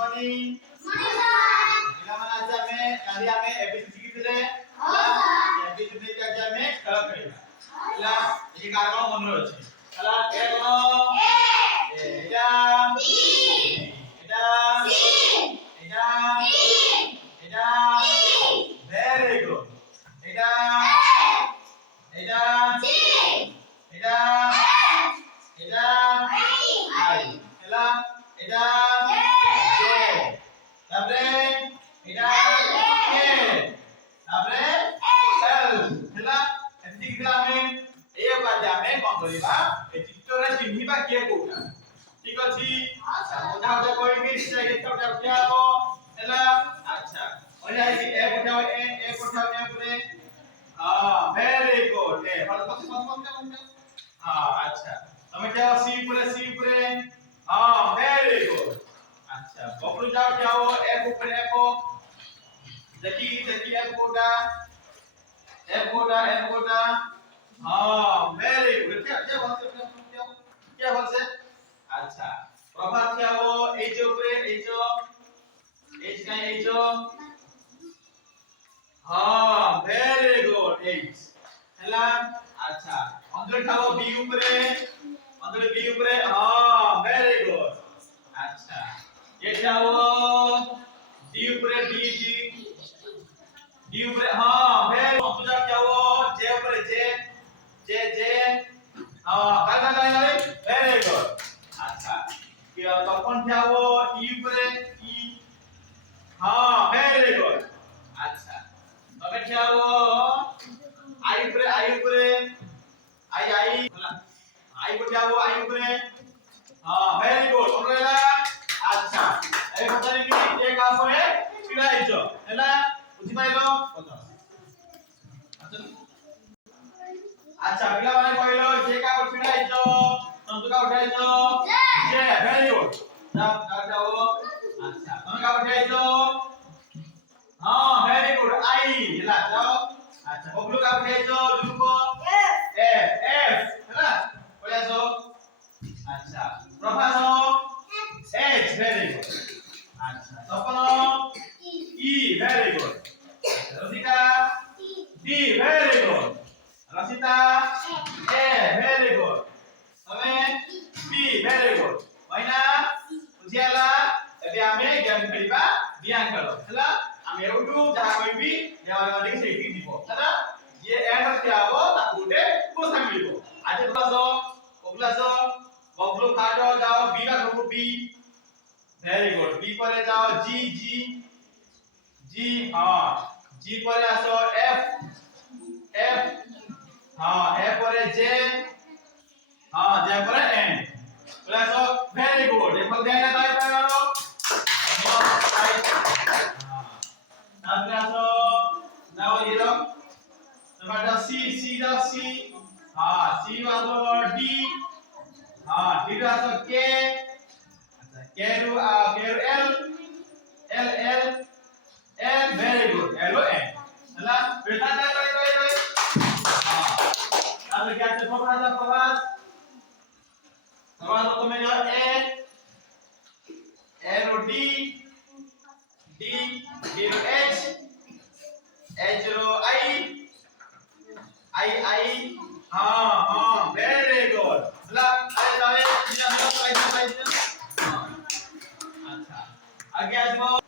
morning. ପିଲାମାନେ ଆଜି ଆମେ କାଲି ଆମେ ଏବିସି ଶିଖିଥିଲେ ଏବିସି ନେଇକି ଆଜି ଆମେ ଖେଳ ଖେଳିବା ହେଲା ଏଇ କାରଣ ମନେ ଅଛି ହେଲା ଏ କଣ ଏଟା ବି ଏଟା ଏଟା ଏଟା very good ଏଟା ଏଟା ଏଟା ଏଟା I ହେଲା ଏଟା তারপরে এটা কে তারপরে এল ହେଲା এমତି কিলা ଆମେ এই কাজে ଆମେ কোন କରିବା ଏ ଚିତ୍ରରେ ଚିହ୍ନିବା କିଏ କୋଉଟା ଠିକ ଅଛି ବୁଝା ବୁଝା କହିବି ସେ କେତେଟା ଠିଆ ହବ ହେଲା ଆଚ୍ଛା ଓରେ ଆଇ ଏ ପଠାও ଏ ପଠାও ଏ ଉପରେ ଭେରି ଗୁড ଏ ଭଲ আচ্ছা তুমি যাও সি উপরে ভেরি গুড अच्छा बबलू जाओ जाओ एक ऊपर एक देखी देखी एक कोटा हां वेरी गुड क्या बोलते अच्छा प्रभात क्या वो ए जो ऊपर ए जो हां वेरी गुड एच हैला अच्छा अंदर खाओ बी ऊपर हां वेरी गुड अच्छा ये क्या वो डी ऊपर डी ऊपर हां फिर तुझा क्या वो जे ऊपर जे हां काला वेरी गुड अच्छा क्या तपन क्या वो ई ऊपर ई हां वेरी गुड अच्छा अब क्या वो आई ऊपर आई बोला आई को क्या वो आई ऊपर हां वेरी गुड समझला अच्छा ए बतानी कि एक आपरे पिलाइछ हैला बुझि पाइलो अच्छा पिला माने कहलो जे का पर पिलाइछ तंतु का उठाइछ जे वेरी गुड जाओ अच्छा तुम का उठाइछ हां वेरी गुड आई हैला जाओ अच्छा बबलू का उठाइछ ध्रुव एफ हैला बोलासो अच्छा प्रभास H very good. अच्छा तपन E very good. Rasika D very good. रसिता A very good. तमे B very good. मैना बुझियाला एबे आमे गेम खेलिबा बियान खेलो हैला आमे एउटु जहा कहबी देवाले माने सेठी दिबो हैला जे एंड क्या हो ताकू गोटे को सांगिबो आज ओगलासो बबलू काटो जाओ बी का group B very good B पर जाओ जी हां जी पर आसो एफ हां ए पर जे हां जे पर एन प्लस वेरी गुड ये पर देना ताई करो हां तापर आसो जाओ ये लो टमाटर सी हां सी वालो डी हां डी आसो के Keru L very good L O N ହେଲା बेटा हां अब क्या से प्रभास तो तुम्हें जो A row D row H row I हां very good ହେଲା अरे अच्छा आगे आसो